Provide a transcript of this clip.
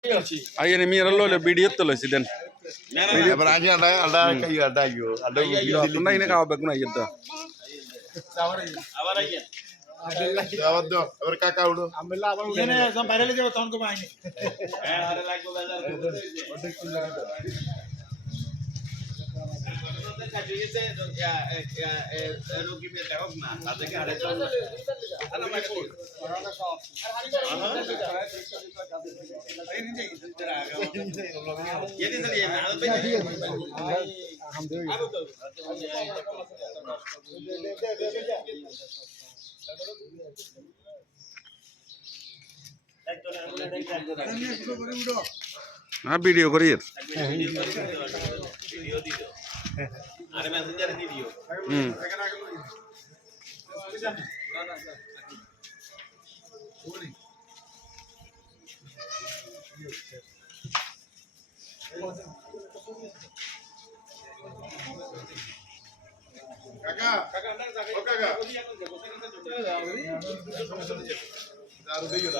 Ayo nih mira lo video tuh lo sih den. এবার আগে আডা খাই আডা আইও আডা Tunda ini kau bagus nih gitu. আবার দাও আবার কাকা উঠো এখানে একদম বাইরে যাবো তখন কমে আইনি Ah video korea. কাকা ও কাকা দারু দিও